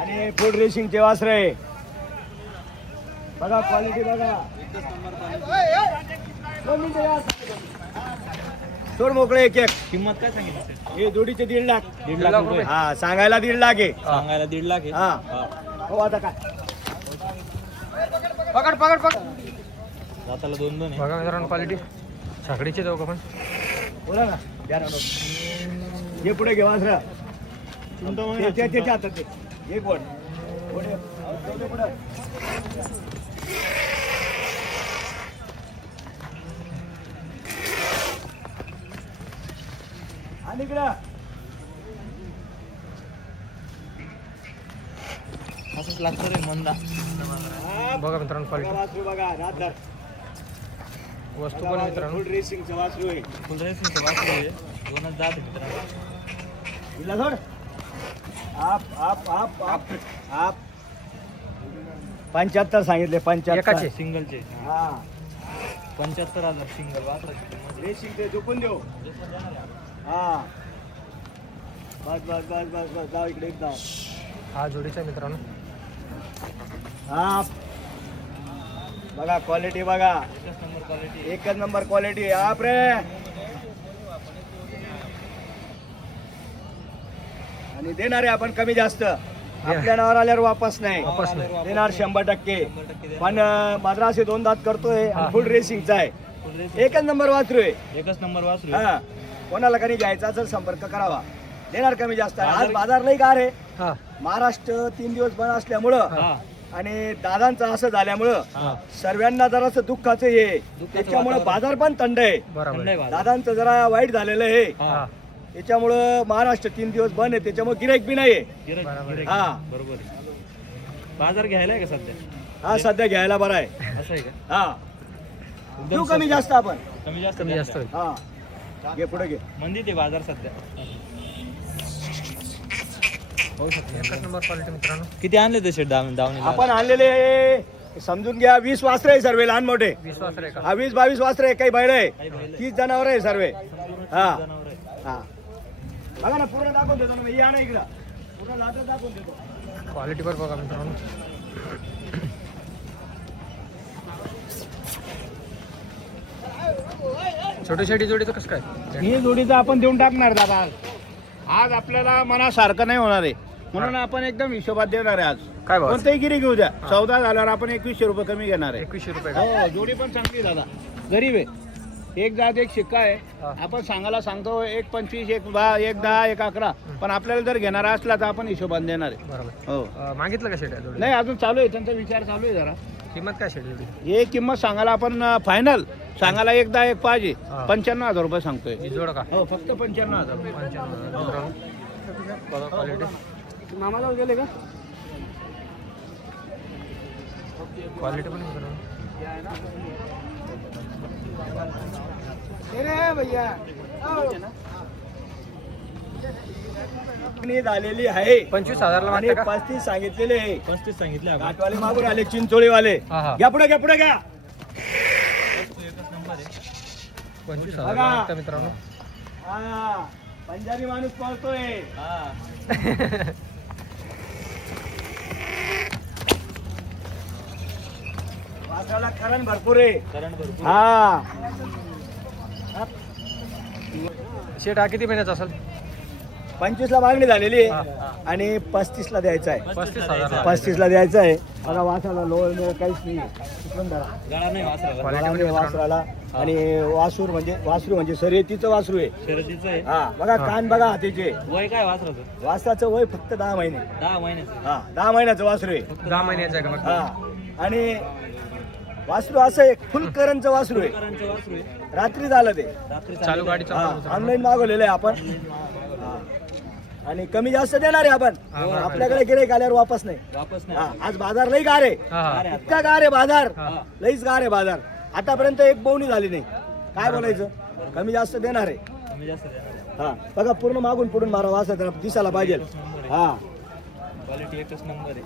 आणि फूड रेसिंगचे वासर. आहे बघा क्वालिटी बघा. सोड मोकळे एक एक. किंमत काय सांगितली? हे जोडीचे दीड लाख. दीड लाख रुपये. हा सांगायला दीड लाख आहे. सांगायला दीड लाख आहे? हा. हो. आता काय? पकड पकड पकड. दाताला दोन दोन आहे. बघा मित्रांनो क्वालिटी छाकडीचे जाऊ का पण बोला ना. द्या ना. नोट. हे पुढे घे वासरा. ते- ते- त्याच्या हातात ते. ते पुढे. आणि इकडं. असंच लागतं रे मंदा. बघा मित्रांनो क्वालिटी बघा रातभर. वस्तू पण मित्रांनो. फुल रेसिंगचं वासरू आहे. फुल रेसिंगचं वासरू आहे. दोनच जात मित्रांनो. आप आप आप आप आप. पंच्याहत्तर सांगितले पंच्याहत्तर. एकाचे? सिंगलचे. हा. पंच्याहत्तर हजार सिंगल वासराची रेसिंग ते झोपून देऊ. हा. बस बस बस बस बस. जाऊ इकडे एकदा. हा जोडीचा आहे मित्रांनो. हा. बघा क्वालिटी बघा. एकच नंबर क्वालिटी एकच नंबर क्वालिटी आप रे आणि देणार आहे आपण कमी जास्त. आपल्या नावावर आल्यावर वापस नाही. वापस नाही. देणार शंभर टक्के. पण अं, माझा असे दोन दात करतोय हा. फुल रेसिंगचा आहे. एकच नंबर वासरू आहे. एकच नंबर आहे. हा. कोणाला कधी घ्यायचा असेल संपर्क करावा. देणार कमी जास्त. आज बाजार लई गार आहे. हा. महाराष्ट्र तीन दिवस बंद असल्यामुळं हा. आणि दादांचं असं झाल्यामुळं हा. सर्वांना जरासं दुःखाचं हे त्याच्यामुळं बाजार पण थंड आहे. बरोबर. थंड आहे बाजार. दादांचं जरा वाईट झालेलं आहे. हा हा. त्याच्यामुळं महाराष्ट्र तीन दिवस बंद आहे त्याच्यामुळे गिराईक बी नाही आहे. हा. बरोबर आहे. बाजार घ्यायला आहे का सध्या? हा सध्या घ्यायला बरा आहे. असं आहे का? हा. एकदम देऊ कमी. जास्त आपण. कमी जास्त कमी. जास्त. होईल हा. घे पुढे घे. मंदीत आहे बाजार सध्या. होऊ शकते. एकच नंबर क्वालिटी मित्रांनो. किती आणले तसे दावणी आपण आणलेले समजून घ्या वीस वासरे आहे सर्व लहान मोठे. विश्वास आहे का? हा वीस बावीस वासरे आहे काही बैल आहे. तीस जनावर आहे सर्व. हा. हा. बघा ना पूर्ण दाखवून देतो ना मी. या ना इकडं. पूर्ण लाटा दाखवून देतो. बघा मित्रांनो. छोटी छोटी जोडीचं कसं काय? ही जोडीचं आपण देऊन टाकणार दादा आज. आपल्याला मनासारखं नाही होणार आहे. म्हणून आपण एकदम हिशोबात देणार आहे आज. काय भाव कोणतेही गिरी घेऊ द्या. चौदा झाल्यावर आपण एकवीसशे रुपये कमी घेणार आहे. एकवीसशे रुपये का? हो जोडी पण चांगली दादा. गरीब आहे. एक जात एक शिक्का आहे. हा. आपण सांगायला सांगतो एक पंचवीस एक दहा एक दहा एक अकरा. पण आपल्याला जर घेणारा असला तर आपण हिशोबाने देणार आहे. बरोबर. हो. अं, मागितलं का शेट जोडी? नाही अजून चालू आहे. त्यांचा विचार चालू आहे जरा. किंमत काय शेट जोडी? हे किंमत सांगायला आपण फायनल सांगायला एक दहा एक पाहिजे. हा. पंच्याण्णव हजार रुपये सांगतोय. ही जोड का? हो फक्त पंच्याण्णव हजार. पंच्याण्णव बघा क्वालिटी मामाला गेले का? क्वालिटी पण मित्रांनो झालेली आहे. पंचवीस हजारला आणि मागता का? पस्तीस सांगितलेले आहे. पस्तीस सांगितले आपण. घाटवाले मागून आले चिंचोळीवाले. हा हा. घ्या पुढे घ्या पुढे घ्या. एकच नंबर आहे पंचवीस बघा. हजार मित्रांनो. हा. पंजाबी माणूस पळतोय. हा. करण भरपूर आहे. भरपूर. हा. शेट हा किती महिन्याचा असेल? पंचवीस ला मागणी झालेली. आहे आणि पस्तीस ला द्यायचा आहे. पस्तीस हजार पस्तीस ला द्यायचा आहे. मला वासाला लोळ मिळ काहीच नाही धरा. वासराला. मला वासराला. आणि वासूर म्हणजे वासरू म्हणजे शर्यतीचं वासरू आहे. शर्यतीचं आहे? हा बघा कान बघा हातीचे. वय काय वासराचं? वासाचं वय फक्त दहा महिने. दहा महिन्याचं. हा दहा महिन्याचं वासरू आहे. दहा महिन्याचा आहे का हा. आणि वासरू असं आहे फुल करंचं वासरू आहे. करंटचं वासरू आहे. रात्री झालं ते. रात्री चालू गाडी चालू. ऑनलाईन मागवलेलं आहे आपण. हा. आणि कमी जास्त देणार आहे आपण. हा. आपल्याकडे गिराईक आल्यावर वापस नाही. वापस हा, नाही आज बाजार लई गार आहे. हा हा. इतका गार आहे बाजार. हा. लईच गार आहे बाजार. आतापर्यंत एक बोवणी झाली नाही. काय बोलायचं? कमी जास्त देणार आहे. कमी जास्त देणार हा बघा पूर्ण मागून पुढून मारा वासा तर दिसायला पाहिजे. हा. क्वालिटी एकच नंबर आहे.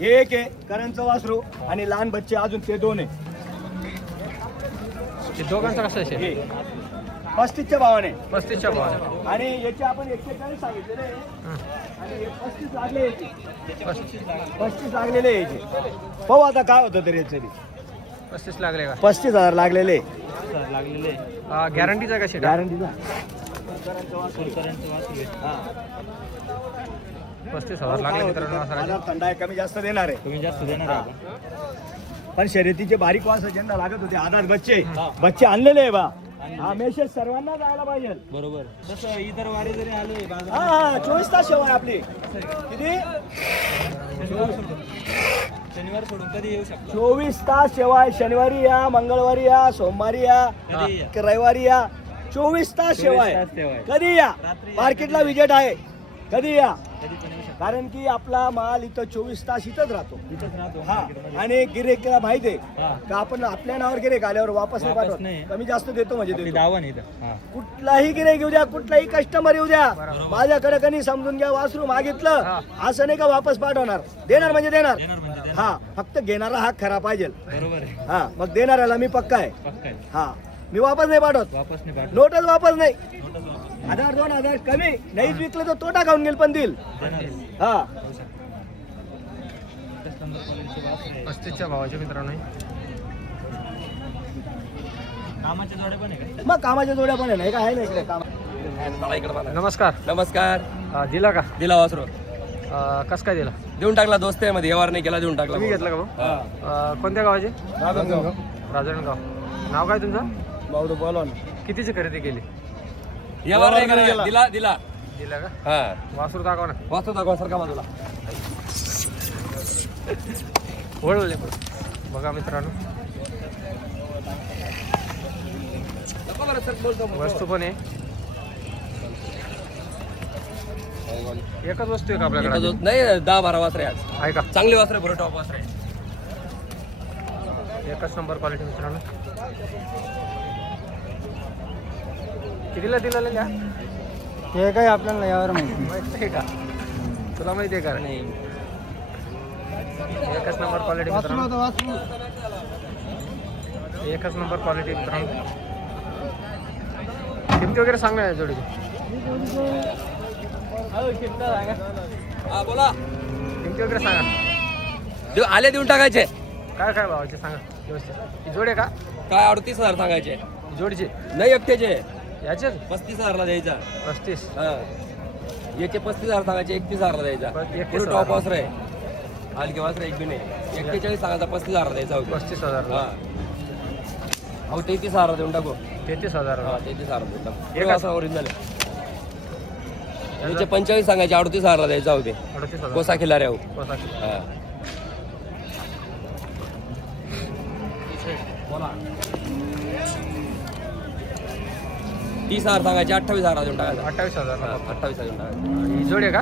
हे एक आहे करंचं वासरू आणि लहान बच्चे अजून ते दोन आहे. हे दोघांचं कसं आहे हे. शेट पस्तीसच्या भावाने. पस्तीसच्या भावाने. आणि याचे आपण एक्केचाळीस सांगितलेले आहे. हं. आणि हे पस्तीस लागले याचे. पस्तीस लागलेले आहे याचे. पाहू आता काय होतं तरी याचे बी. पस्तीस लागले का? पस्तीस हजार लागलेले लागलेले गॅरंटीचा आहे? का शेट गॅरंटीचा पस्तीस हजार लागले मित्रांनो थंड आहे कमी जास्त देणार आहे. कमी जास्त देणार आहे पण शर्यतीचे बारीक वास ज्यांना लागत होते. आधार बच्चे. बच्चे आणलेले आहे बा. हा मेसेज सर्वांना जायला पाहिजे. बरोबर. तसं इतर वारी जरी आलोय हा बाजार हा चोवीस तास सेवा आहे आपली. किती? शनिवार सोडून शनिवार सोडून कधी येऊ शकतो? चोवीस तास सेवा आहे. शनिवारी या मंगळवारी या सोमवारी या कधी या. रविवारी या. चोवीस तास सेवा तास आहे. सेवा आहे. कधी या? रात्री या, मार्केटला विजेट आहे. कधी या? कारण की आपला माल इथं चोवीस तास इथंच राहतो. इथंच राहतो. हा. मार्केटमध्ये. आणि गिरेकला माहिती आहे का आपण आपल्या नावावर गिरेक आल्यावर वापस नाही पाठवत. कमी जास्त देतो म्हणजे आपली देतो. दावा नाही इथं. कुठलाही गिरेक येऊ द्या कुठलाही कस्टमर येऊ द्या. माझ्याकडे कधी समजून घ्या वासरू मागितलं. असं नाही का वापस पाठवणार. देणार म्हणजे देणार. म्हणजे देणार. हा. फक्त घेणारा हा खरा पाहिजे. बरोबर आहे. हा. मग देणाऱ्याला मी पक्का आहे. पक्का आहे. हा. मी वापस नाही पाठवत. वापस नाही पाठवत. नोटच वापस नाही. हजार दोन हजार कमी. नाहीच विकलं तर तोटा खाऊन गेल पण देईल. हा. पस्तीसच्या भावाचे मित्रांनो. कामाचे जोडे पण आहे का? मग कामाच्या जोड्या पण आहे नाही का आहे ना इकडे? काम नमस्कार. नमस्कार. हा, दिला का? दिला वासरो. अं, कसं काय दिला? देऊन टाकला दोस्त आहे मध्ये व्यवहार नाही केला देऊन टाकला तुम्ही घेतला का भाऊ? हा. अं, कोणत्या गावाचे? राजणगाव. नाव काय तुमचं? भाऊ बोलवा कितीची खरेदी केली? व्यवहार नाही केला दिला दिला. दिला का? हा. वासरू दाखवा ना. वाचतो दाखवा बाजूला. वळवले बघा मित्रांनो. नको बरं सर बोलतो वस्तू पण आहे. एकच वस्तू आहे का आपल्याकडे नाही दहा बारा वासरे आज आहे का? चांगले वासरे बरं टॉप वासरे एकच नंबर क्वालिटी मित्रांनो. कितीला दिलेलं द्या ते काही आपल्याला यावर माहिती माहीत नाही का? तुला माहिती आहे का? नाही. एकच नंबर क्वालिटी मित्रांनो. एकच नंबर क्वालिटी मित्रांनो. किमती वगैरे सांग ना जोडीची. हा बोला. किमती वगैरे सांगा. देऊ- आले देऊन टाकायचे. काय काय भावाचे सांगा व्यवस्थित. ही जोड आहे का? काय अडतीस हजार सांगायचे. ही जोडीची. नाही एकट्याचे. याचेच पस्तीस हजारला द्यायचा. पस्तीस. हा. याचे पस्तीस हजार सांगायचे एकतीस हजारला द्यायचा. बस, एकतीस पुढे हजार. टॉप वासर आहे. हलके वासर एक बी नाही एक्केचाळीस सांगायचा पस्तीस हजार द्यायचा होता. पस्तीस हजार हा. अहो तेहतीस हजार देऊन टाकू. तेहतीस हजार हा तेहतीस हजार देऊन टाकू. एक एक वासरा ओरिजिनल याचे पंचेचाळीस सांगायचे अडतीस हजारला द्यायचा होते. अडतीस हजार कोसा खिल्लारे हो. कोसा. हा. तीस हजार सांगायचे अठ्ठावीस हजार टाकायचा. अठ्ठावीस हजार अठ्ठावीस हजार टाकायचा. ही जोड आहे का?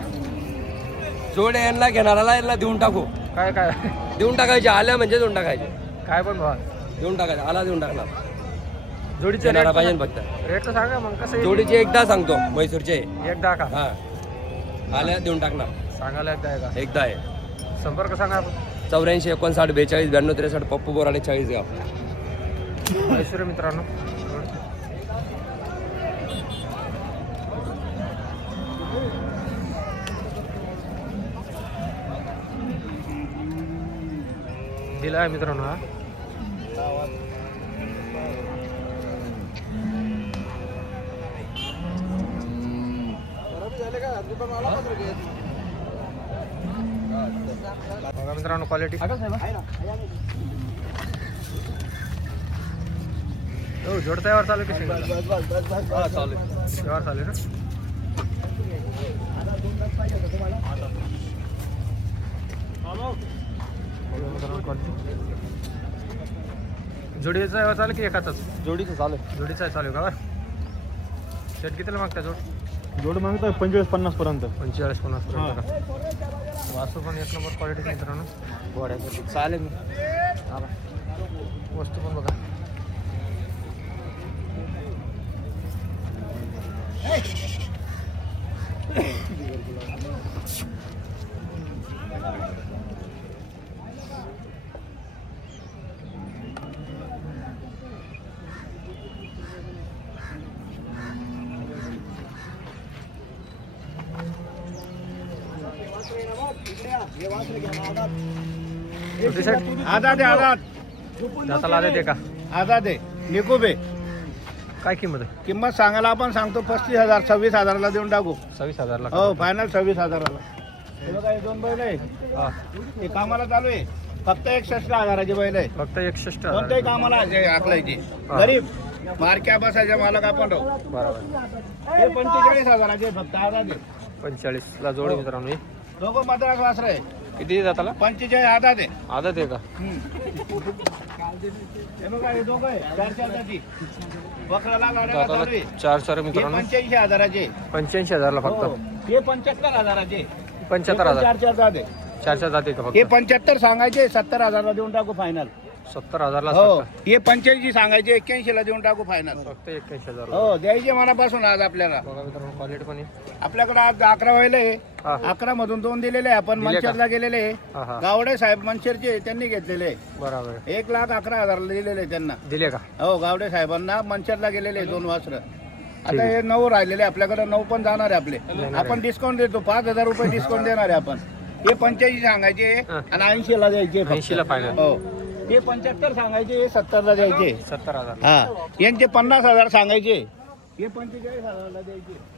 जोडे यांना घेणाराला यांना देऊन टाकू. काय काय? देऊन टाकायचे आल्या म्हणजे देऊन टाकायचे. काय पण भावा. देऊन टाकायचे आला देऊन टाकणार. जोडीचे घेणारा रेट पाहिजे फक्त. रेट तर सांगा मग कसं येईल? जोडीचे एकदा सांगतो म्हैसूरचे एकदा का? हा. आल्या देऊन टाकणार. सांगायला एकदा आहे का? एकदा आहे. संपर्क सांगा. आपण चौऱ्याऐंशी एकोणसाठ बेचाळीस ब्याण्णव त्रेसष्ट पप्पू बोराडे चाळीस गाव मैसूर मित्रांनो. दिला आहे मित्रांनो हा. बघा मित्रांनो क्वालिटी हो जोडता यावर चालू की सिंगल यावर चालू आहे. ना? बघा quality. जोडीचा चालू की एकाचाच? जोडीचं चालू. जोडीचा आहे चालू आहे का? शेट कितीला मागता जोड? जोड मागतोय पंचवीस पन्नास पर्यंत. पंचेचाळीस पन्नास पर्यंत का? वास्तू पण एक नंबर क्वालिटी मित्रांनो. गोड्यासाठी चालेल. वस्तू पण बघा. आझाद आहे आझाद दाताला आले ते का? आझाद आहे. निकोबे काय किंमत आहे? किंमत सांगायला आपण सांगतो पस्तीस हजार सव्वीस हजाराला देऊन टाकू. सव्वीस हजारला हो फायनल सव्वीस हजाराला. हे बघा हे दोन बैल आहे हा. हे कामाला चालू आहे. फक्त एकसष्ट हजाराचे बैल आहे फक्त एकसष्ट कोणत्याही कामाला हा. गरीब मारक्या बसायच्या मालक आपण राहू. बरोबर. हे पंचेचाळीस हजाराचे फक्त आझाद आहे. पंचेचाळीसला जोड. मित्रांनो ही. दोघं मद्रास वासर आहे किती जाताला? पंचेचाळीस आझाद आहे. आदत आहे का? हे बघा हे दोघं आहे. चार चार जाती. बकराला लावण्याला चालू दाताला आहे. चार चार हे मित्रांनो. पंच्याऐंशी हजाराचे पंच्याऐंशी हजारला हो. फक्त. हे पंच्याहत्तर हजाराचे पंच्याहत्तर हे पण हजार. चार चार जात आहे. चार चार जाते का हे फक्त? पंच्याहत्तर सांगायचे सत्तर हजारला देऊन टाकू फायनल सत्तर हजारला हो फक्त हे पंच्याऐंशी सांगायचे एक्क्याऐंशी ला देऊन टाकू फायनल फक्त एक्क्याऐंशी हजार हो द्यायचे मनापासून आज आपल्याला बघा मित्रांनो क्वालिटी पण आहे. आपल्याकडे आज अकरा व्हायला आहे हा अकरा मधून दोन दिलेले आहे आपण दिले का? मंचरला गेलेले आहे. हा हा गावडे साहेब मंचरचे त्यांनी घेतलेले आहे. बरोबर एक लाख अकरा हजारला दिलेले आहे त्यांना दिले का हो गावडे साहेबांना मंचरला गेलेले आहे दोन वासर आता. हे नऊ राहिलेले आपल्याकडे नऊ पण जाणार आहे आपले. आपण डिस्काउंट देतो पाच हजार रुपये डिस्काउंट देणार आहे आपण हे पंच्याऐंशी सांगायचे हा. आणि ऐंशी ला द्यायचे फक्त. 80 ला final. हो हे पंच्याहत्तर सांगायचे हे सत्तर ला द्यायचे. सत्तर हजार. हा यांचे पन्नास हजार सांगायचे. हे पंचेचाळीस हजारला द्यायचे.